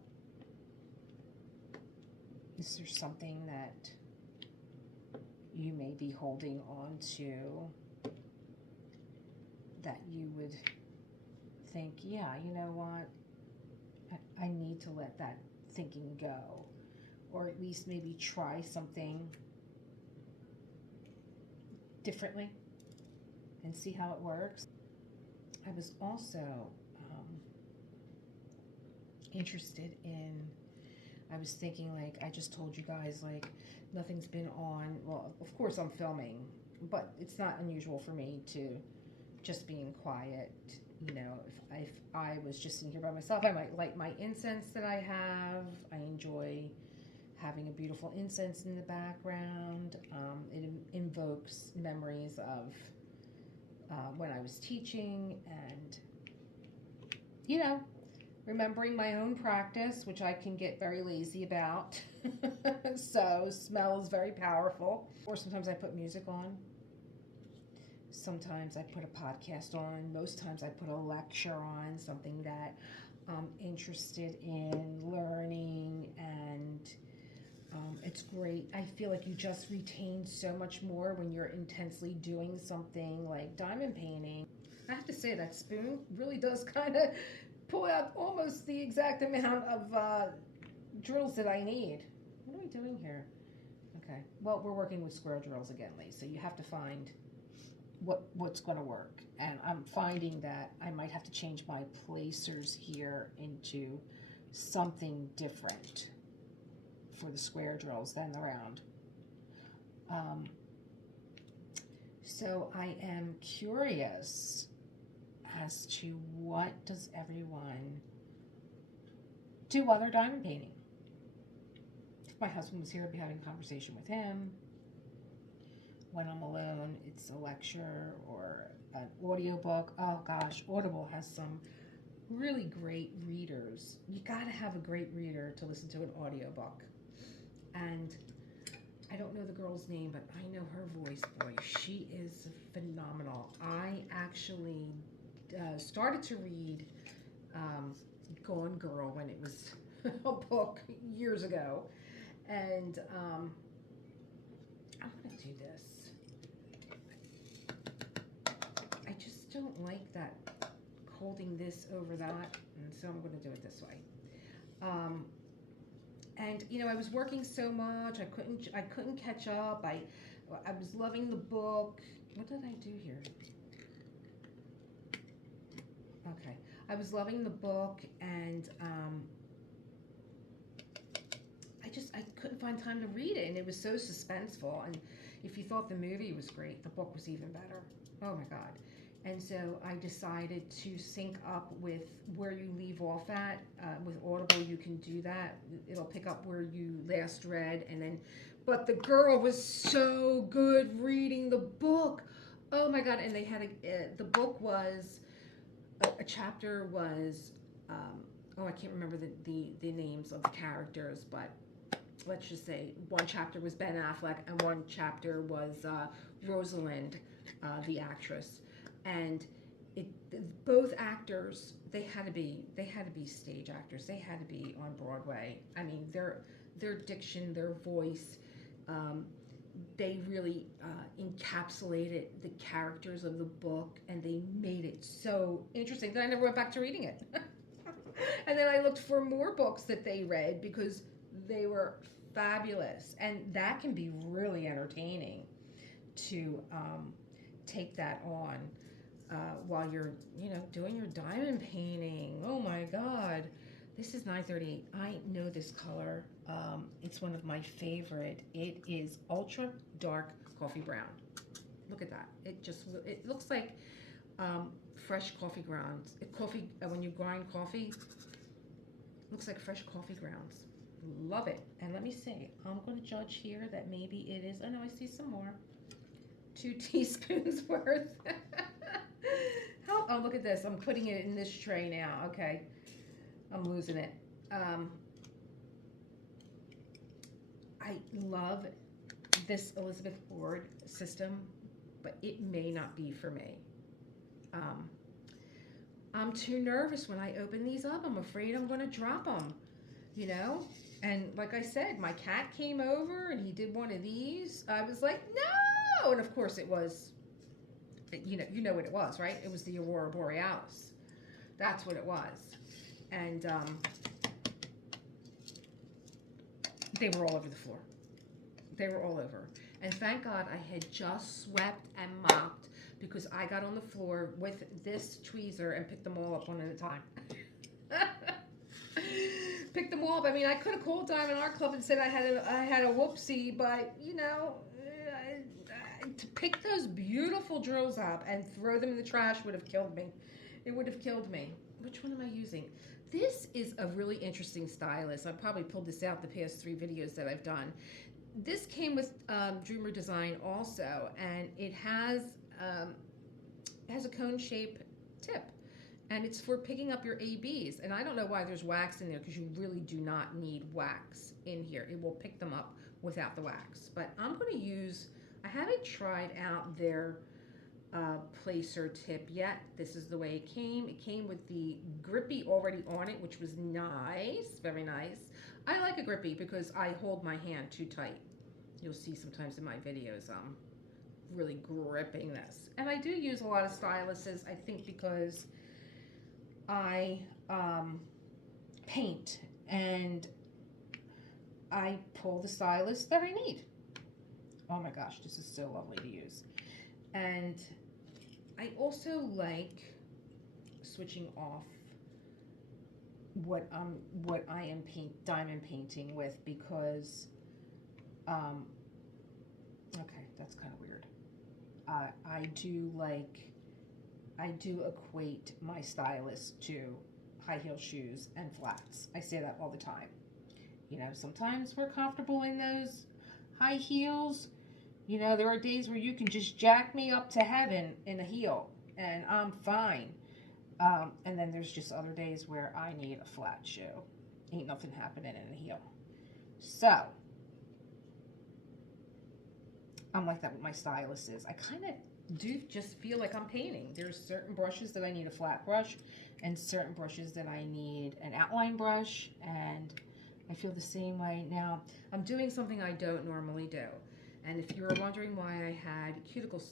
Is there something that you may be holding on to that you would think, yeah, you know what, I need to let that thinking go, or at least maybe try something differently and see how it works? I was also interested in, I was thinking, like, I just told you guys, like, nothing's been on. Well, of course I'm filming, but it's not unusual for me to just be in quiet. If I was just sitting here by myself, I might light my incense that I have. I enjoy having a beautiful incense in the background. It invokes memories of when I was teaching and, remembering my own practice, which I can get very lazy about. So smell is very powerful. Or sometimes I put music on. Sometimes I put a podcast on. Most times I put a lecture on, something that I'm interested in learning, and it's great. I feel like you just retain so much more when you're intensely doing something like diamond painting. I have to say, that spoon really does kind of pull out almost the exact amount of drills that I need. What are we doing here? Okay, well, we're working with square drills again, Lee, so you have to find what's going to work. And I'm finding that I might have to change my placers here into something different for the square drills than the round. So I am curious as to what does everyone do while they're diamond painting. If my husband was here, I'd be having a conversation with him. When I'm alone, it's a lecture or an audiobook. Oh gosh, Audible has some really great readers. You gotta have a great reader to listen to an audiobook. And I don't know the girl's name, but I know her voice. Boy, she is phenomenal. I actually started to read Gone Girl when it was a book years ago. And I'm going to do this. I just don't like that holding this over that, and so I'm going to do it this way. And you know, I was working so much, I couldn't catch up. I was loving the book. What did I do here? Okay, I was loving the book, and I couldn't find time to read it, and it was so suspenseful. And if you thought the movie was great, the book was even better. Oh my God. And so I decided to sync up with where you leave off at. With Audible, you can do that. It'll pick up where you last read, and then, but the girl was so good reading the book. Oh my God. And they had the book was, a chapter was, I can't remember the names of the characters, but let's just say one chapter was Ben Affleck and one chapter was Rosalind, the actress. And both actors, they had to be stage actors. They had to be on Broadway. I mean, their diction, their voice, they really encapsulated the characters of the book, and they made it so interesting that I never went back to reading it. And then I looked for more books that they read because they were fabulous, and that can be really entertaining to take that on while you're, doing your diamond painting. Oh my God, this is 938. I know this color. It's one of my favorite. It is ultra dark coffee brown. Look at that. It looks like fresh coffee grounds. Coffee when you grind coffee, looks like fresh coffee grounds. Love it. And let me see. I'm going to judge here that maybe it is. Oh no, I see some more. 2 teaspoons worth. Oh, look at this. I'm putting it in this tray now. Okay. I'm losing it. I love this Elizabeth Ord system, but it may not be for me. I'm too nervous when I open these up. I'm afraid I'm going to drop them, And like I said, my cat came over and he did one of these. I was like, no! And of course it was, you know what it was, right? It was the Aurora Borealis. That's what it was. And they were all over the floor. They were all over. And thank God I had just swept and mopped, because I got on the floor with this tweezer and picked them all up one at a time. Picked them all up. I mean, I could have called Diamond Art Club and said I had a whoopsie, but to pick those beautiful drills up and throw them in the trash would have killed me. It would have killed me. Which one am I using? This is a really interesting stylus. I probably pulled this out the past 3 videos that I've done. This came with Dreamer Design also, and it has a cone shape tip, and it's for picking up your ABs. And I don't know why there's wax in there, because you really do not need wax in here. It will pick them up without the wax. But I'm going to use, I haven't tried out their placer tip yet. This is the way it came. It came with the grippy already on it, which was nice, very nice. I like a grippy because I hold my hand too tight. You'll see sometimes in my videos really gripping this. And I do use a lot of styluses, I think, because I paint and I pull the stylus that I need. Oh my gosh, this is so lovely to use. And I also like switching off what I am diamond painting with, because okay, that's kind of weird. I do like I do equate my stylus to high heel shoes and flats. I say that all the time. You know, sometimes we're comfortable in those high heels. You know, there are days where you can just jack me up to heaven in a heel and I'm fine. And then there's just other days where I need a flat shoe. Ain't nothing happening in a heel. So, I'm like that with my styluses. I kind of do just feel like I'm painting. There's certain brushes that I need a flat brush and certain brushes that I need an outline brush, and I feel the same way. Now, I'm doing something I don't normally do. And if you're wondering why I had cuticle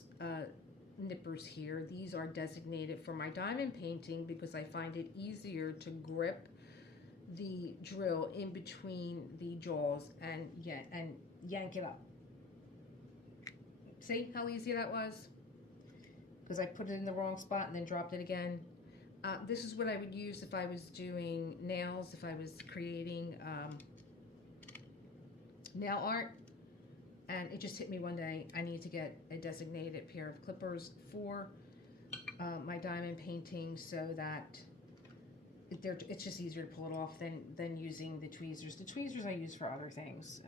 nippers here, these are designated for my diamond painting because I find it easier to grip the drill in between the jaws and yank it up. See how easy that was? Because I put it in the wrong spot and then dropped it again. This is what I would use if I was doing nails, if I was creating nail art. And it just hit me one day. I need to get a designated pair of clippers for my diamond painting so that it's just easier to pull it off than using the tweezers. The tweezers I use for other things.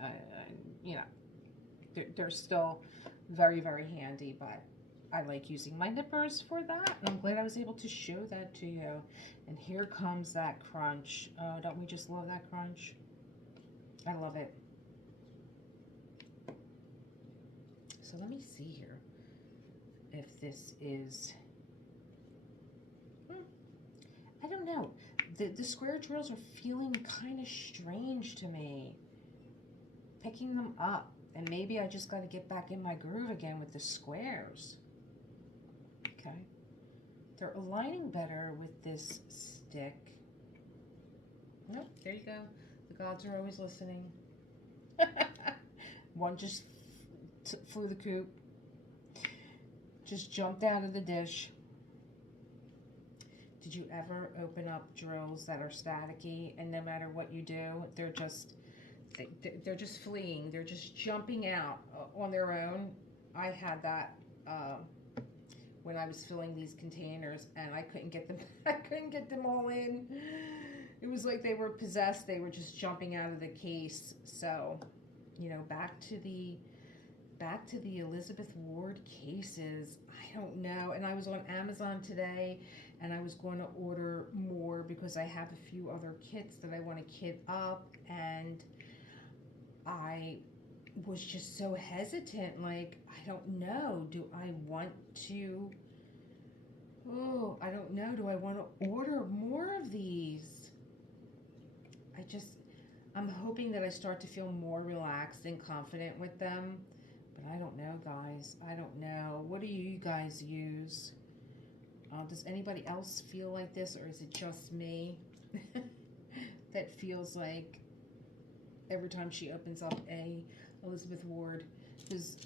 You know, they're still very, very handy, but I like using my nippers for that, and I'm glad I was able to show that to you. And here comes that crunch. Don't we just love that crunch? I love it. So let me see here if this is, I don't know. The square drills are feeling kind of strange to me. Picking them up, and maybe I just got to get back in my groove again with the squares. Okay. They're aligning better with this stick. Oh, there you go. The gods are always listening. One just flew the coop. Just jumped out of the dish. Did you ever open up drills that are staticky and no matter what you do, they're just fleeing. They're just jumping out on their own. I had that when I was filling these containers and I couldn't get them. I couldn't get them all in. It was like they were possessed. They were just jumping out of the case. So, you know, back to the Elizabeth Ward cases. I don't know. And I was on Amazon today and I was going to order more because I have a few other kits that I want to kit up, and I was just so hesitant. Like, I don't know. Do I want to? Oh, I don't know. Do I want to order more of these? I'm hoping that I start to feel more relaxed and confident with them. But I don't know, guys. I don't know. What do you guys use? Does anybody else feel like this, or is it just me that feels like every time she opens up a Elizabeth Ward? Because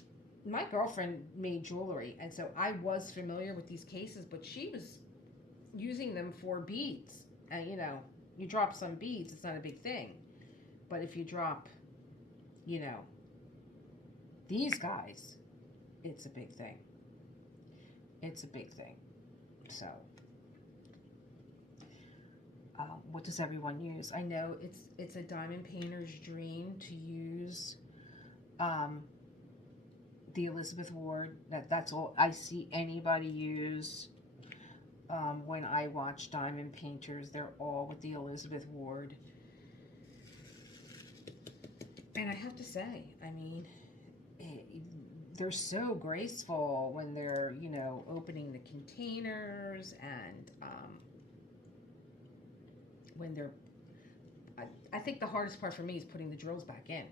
my girlfriend made jewelry, and so I was familiar with these cases, but she was using them for beads. And, you know, you drop some beads, it's not a big thing. But if you drop, you know, these guys, it's a big thing. It's a big thing. So, what does everyone use? I know it's a diamond painter's dream to use the Elizabeth Ward. That's all I see anybody use. When I watch diamond painters, they're all with the Elizabeth Ward. And I have to say, I mean, they're so graceful when they're, you know, opening the containers, and when they're, I think the hardest part for me is putting the drills back in.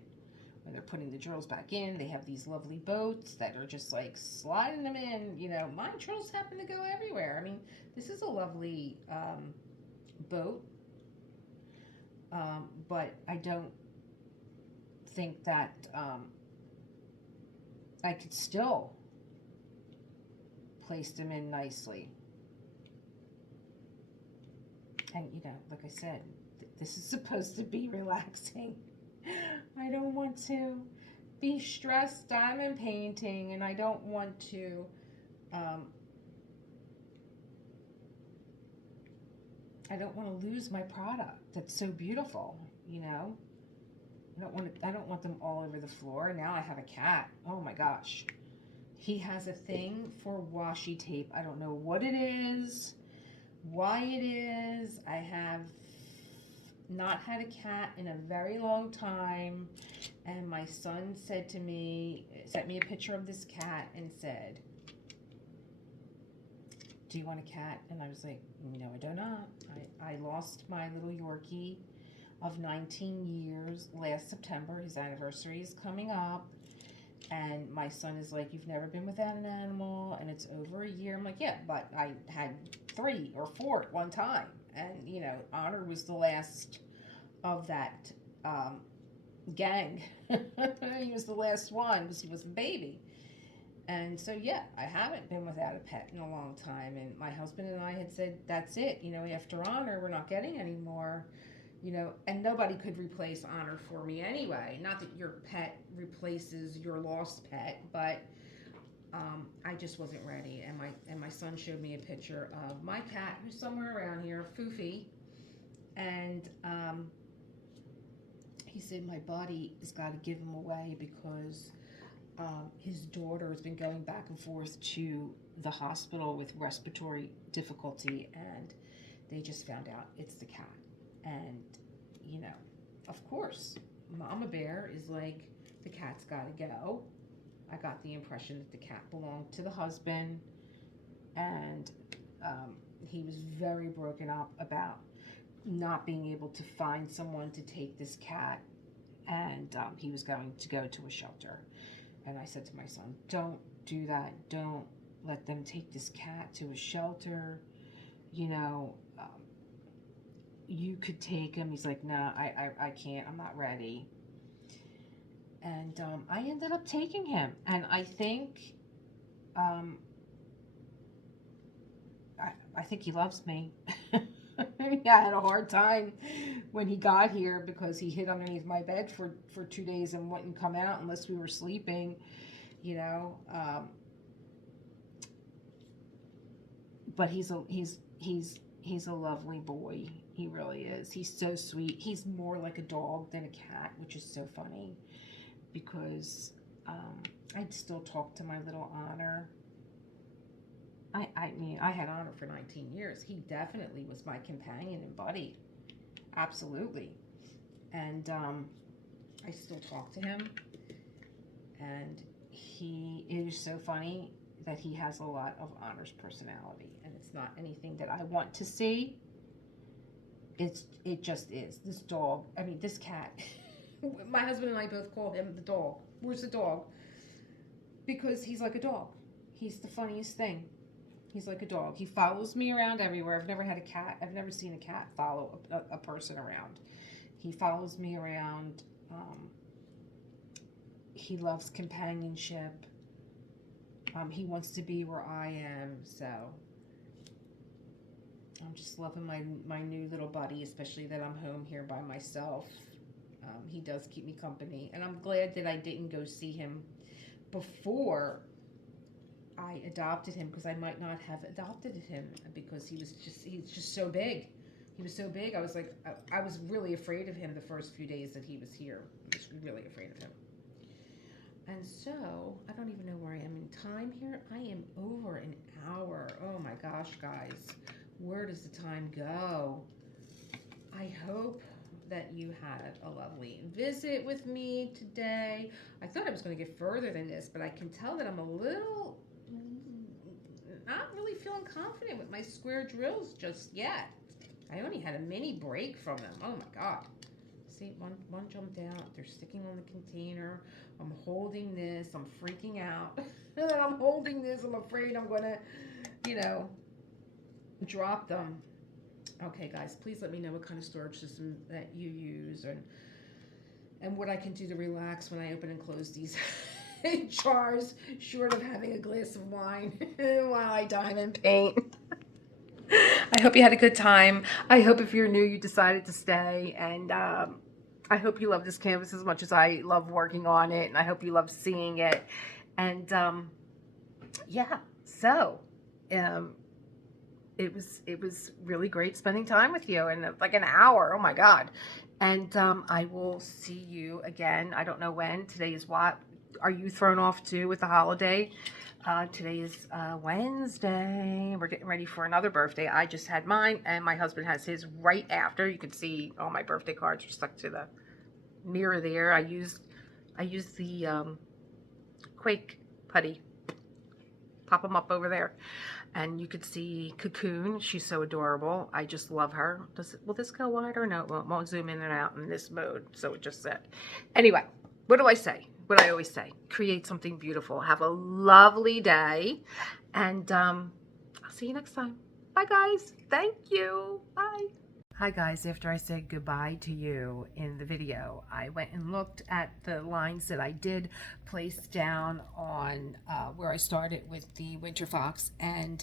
When they're putting the drills back in, they have these lovely boats that are just like sliding them in. You know, my drills happen to go everywhere. I mean, this is a lovely boat, but I don't think that I could still place them in nicely. And, you know, like I said, this is supposed to be relaxing. I don't want to be stressed diamond painting, and I don't want to I don't want to lose my product. That's so beautiful, you know. I don't want them all over the floor. Now I have a cat. Oh my gosh. He has a thing for washi tape. I don't know what it is, why it is. I have not had a cat in a very long time, and my son said to me, sent me a picture of this cat and said, do you want a cat? And I was like, no, I do not. I lost my little Yorkie of 19 years last September. His anniversary is coming up. And my son is like, you've never been without an animal, and it's over a year. I'm like, yeah, but I had 3 or 4 at one time. And, you know, Honor was the last of that gang. He was the last one because he was a baby. And so, yeah, I haven't been without a pet in a long time. And my husband and I had said, that's it. You know, after Honor, we're not getting any more. You know, and nobody could replace Honor for me anyway. Not that your pet replaces your lost pet, but I just wasn't ready. And my son showed me a picture of my cat, who's somewhere around here, Foofy, and he said my body has got to give him away because his daughter has been going back and forth to the hospital with respiratory difficulty, and they just found out it's the cat. And, you know, of course, Mama Bear is like, the cat's got to go. I got the impression that the cat belonged to the husband, and he was very broken up about not being able to find someone to take this cat, and he was going to go to a shelter. And I said to my son, don't do that. Don't let them take this cat to a shelter. You know, you could take him. He's like, no, I can't. I'm not ready. And I ended up taking him. And I think, I think he loves me. I had a hard time when he got here because he hid underneath my bed for 2 days and wouldn't come out unless we were sleeping, you know. But he's a lovely boy. He really is. He's so sweet. He's more like a dog than a cat, which is so funny because I'd still talk to my little Honor. I mean, I had Honor for 19 years. He definitely was my companion and buddy. Absolutely. And I still talk to him. And it is so funny that he has a lot of Honor's personality. And it's not anything that I want to see. It just is. This dog, I mean, this cat. My husband and I both call him the dog. Where's the dog? Because he's like a dog. He's the funniest thing. He's like a dog. He follows me around everywhere. I've never had a cat. I've never seen a cat follow a person around. He follows me around. He loves companionship. He wants to be where I am. So I'm just loving my new little buddy, especially that I'm home here by myself. He does keep me company. And I'm glad that I didn't go see him before I adopted him, because I might not have adopted him because he's just so big. He was so big. I was like, I was really afraid of him the first few days that he was here. I was really afraid of him. And so, I don't even know where I am in time here. I am over an hour. Oh my gosh, guys. Where does the time go? I hope that you had a lovely visit with me today. I thought I was going to get further than this, but I can tell that I'm a little not really feeling confident with my square drills just yet. I only had a mini break from them. Oh my God. See, one jumped out. They're sticking on the container. I'm holding this. I'm freaking out. I'm holding this. I'm afraid I'm going to, you know, drop them. Okay, guys, please let me know what kind of storage system that you use and what I can do to relax when I open and close these jars, short of having a glass of wine while I diamond paint. I hope you had a good time. I hope if you're new, you decided to stay. And I hope you love this canvas as much as I love working on it. And I hope you love seeing it. And yeah, so it was really great spending time with you, and like an hour. Oh my God. And I will see you again. I don't know when. Today is what? Are you thrown off too with the holiday? Today is Wednesday. We're getting ready for another birthday. I just had mine, and my husband has his right after. You can see all my birthday cards are stuck to the mirror there. I used the Quake putty. Pop them up over there. And you could see Cocoon. She's so adorable. I just love her. Will this go wide or no? Well, it won't zoom in and out in this mode. So it just said. Anyway, what do I say? What I always say. Create something beautiful. Have a lovely day. And I'll see you next time. Bye, guys. Thank you. Bye. Hi guys, after I said goodbye to you in the video, I went and looked at the lines that I did place down on where I started with the Winter Fox, and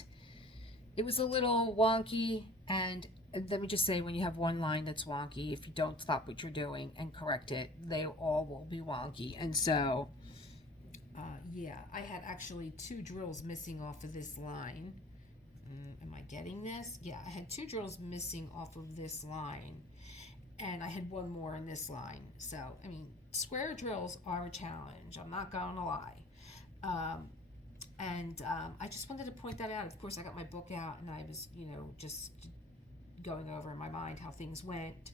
it was a little wonky. And let me just say, when you have one line that's wonky, if you don't stop what you're doing and correct it, they all will be wonky. And so, yeah, I had actually 2 drills missing off of this line. Am I getting this? Yeah, I had 2 drills missing off of this line, and I had 1 more in this line. So, I mean, square drills are a challenge. I'm not going to lie. I just wanted to point that out. Of course, I got my book out, and I was, you know, just going over in my mind how things went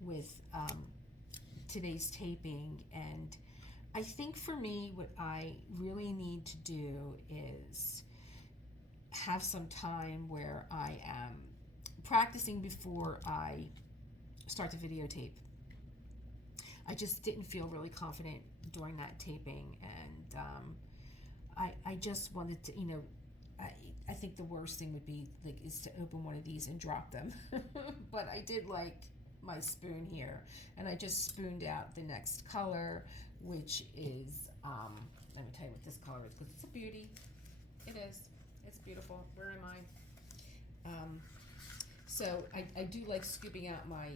with today's taping. And I think for me, what I really need to do is have some time where I am practicing before I start the videotape. I just didn't feel really confident during that taping, and I just wanted to, you know, I think the worst thing would be like is to open one of these and drop them. But I did like my spoon here, and I just spooned out the next color, which is let me tell you what this color is, because it's a beauty. It is. It's beautiful. Where am I? So I do like scooping out my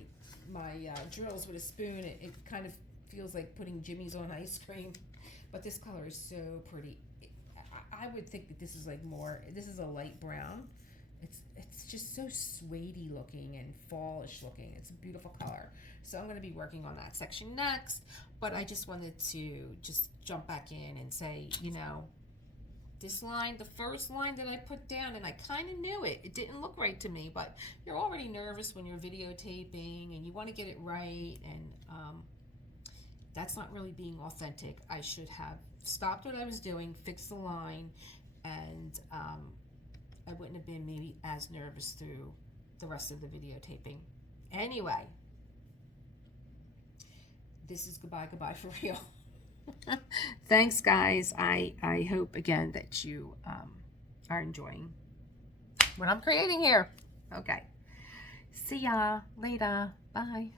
drills with a spoon. It kind of feels like putting Jimmy's on ice cream, but this color is so pretty. I would think that this is like more. This is a light brown. It's just so suede-y looking and fallish looking. It's a beautiful color. So I'm going to be working on that section next. But I just wanted to just jump back in and say, you know, this line, the first line that I put down, and I kind of knew it. It didn't look right to me, but you're already nervous when you're videotaping and you want to get it right, and that's not really being authentic. I should have stopped what I was doing, fixed the line, and I wouldn't have been maybe as nervous through the rest of the videotaping. Anyway, this is goodbye for real. Thanks, guys. I hope again that you are enjoying what I'm creating here. Okay. See ya later. Bye.